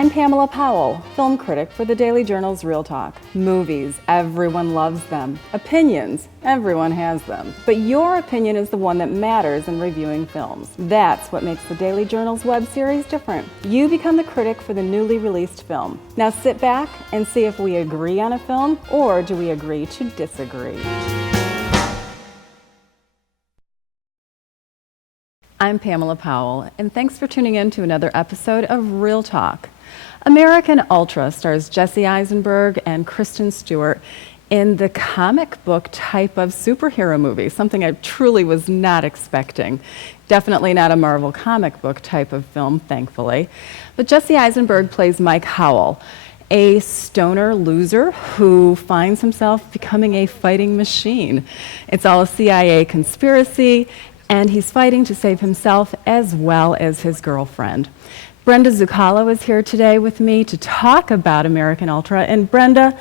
I'm Pamela Powell, film critic for the Daily Journal's Real Talk. Movies, everyone loves them. Opinions, everyone has them. But your opinion is the one that matters in reviewing films. That's what makes the Daily Journal's web series different. You become the critic for the newly released film. Now sit back and see if we agree on a film, or do we agree to disagree. I'm Pamela Powell, and thanks for tuning in to another episode of Real Talk. American Ultra stars Jesse Eisenberg and Kristen Stewart in the comic book type of superhero movie, something I truly was not expecting. Definitely not a Marvel comic book type of film, thankfully. But Jesse Eisenberg plays Mike Howell, a stoner loser who finds himself becoming a fighting machine. It's all a CIA conspiracy, and he's fighting to save himself as well as his girlfriend. Brenda Zuccalo is here today with me to talk about American Ultra. And Brenda,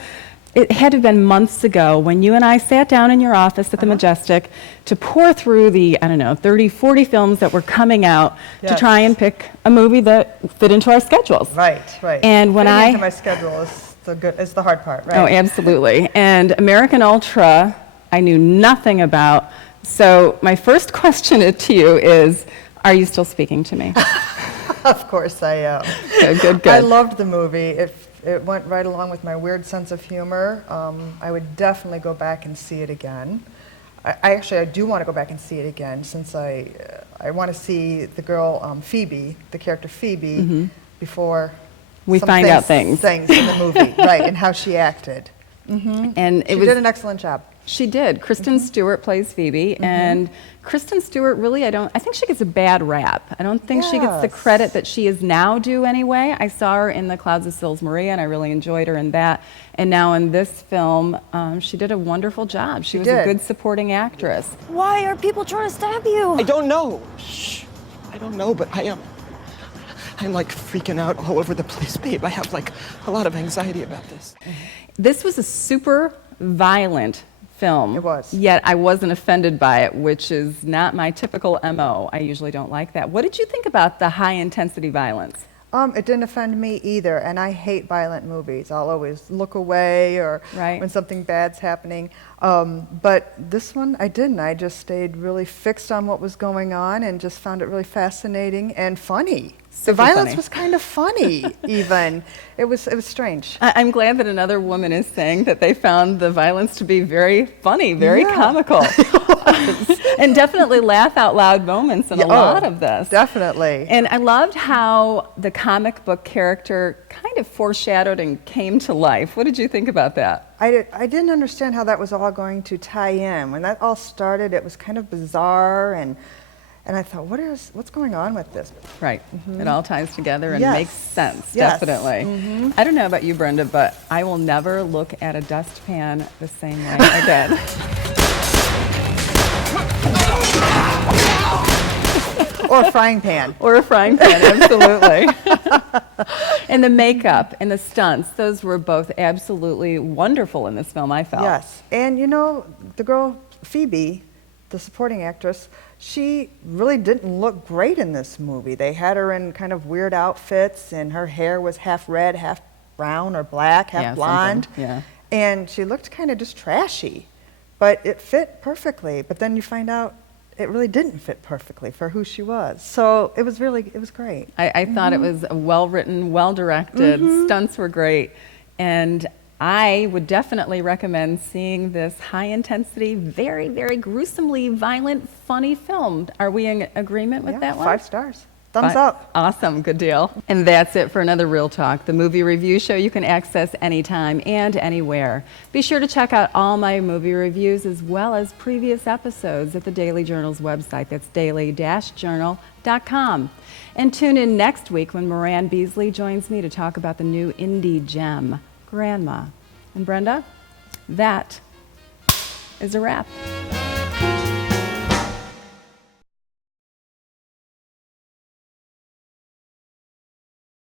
it had to have been months ago when you and I sat down in your office at the Majestic to pour through the, 30, 40 films that were coming out to try and pick a movie that fit into our schedules. Right. And when Fitting into my schedule is the hard part, right? Oh, absolutely. And American Ultra, I knew nothing about. So my first question to you is, are you still speaking to me? Of course I am. Good. I loved the movie. It went right along with my weird sense of humor. I would definitely go back and see it again. I do want to go back and see it again, since I want to see the girl Phoebe, the character Phoebe, before we find out things in the movie, right, and how she acted. And she did an excellent job. She did. Kristen Stewart plays Phoebe, and Kristen Stewart really, I think she gets a bad rap. I don't think she gets the credit that she is now due anyway. I saw her in The Clouds of Sils Maria, and I really enjoyed her in that. And now in this film, she did a wonderful job. She was a good supporting actress. Why are people trying to stab you? I don't know. Shh. I don't know, but I'm like freaking out all over the place, babe. I have like a lot of anxiety about this. This was a super violent film. It was. Yet I wasn't offended by it, which is not my typical MO. I usually don't like that. What did you think about the high intensity violence? It didn't offend me either, and I hate violent movies. I'll always look away or when something bad's happening. But this one, I didn't. I just stayed really fixed on what was going on and just found it really fascinating and funny. The violence was kind of funny, even. It was strange. I'm glad that another woman is saying that they found the violence to be very funny, very comical. And definitely laugh out loud moments in a lot of this. Definitely. And I loved how the comic book character kind of foreshadowed and came to life. What did you think about that? I didn't understand how that was all going to tie in. When that all started, it was kind of bizarre, and I thought, what's going on with this? Right. It all ties together and makes sense, definitely. I don't know about you, Brenda, but I will never look at a dustpan the same way again. Or a frying pan. Or a frying pan, absolutely. And the makeup and the stunts, those were both absolutely wonderful in this film, I felt. Yes. And the girl, Phoebe, the supporting actress, she really didn't look great in this movie. They had her in kind of weird outfits, and her hair was half red, half brown or black, half blonde. And she looked kind of just trashy. But it fit perfectly. But then you find out it really didn't fit perfectly for who she was. So it was great. I thought it was well written, well directed. Stunts were great. And I would definitely recommend seeing this high intensity, very, very gruesomely violent, funny film. Are we in agreement with that one? 5 stars. Thumbs up. Awesome, good deal. And that's it for another Real Talk, the movie review show you can access anytime and anywhere. Be sure to check out all my movie reviews as well as previous episodes at the Daily Journal's website. That's daily-journal.com. And tune in next week when Moran Beasley joins me to talk about the new indie gem, Grandma. And Brenda, that is a wrap.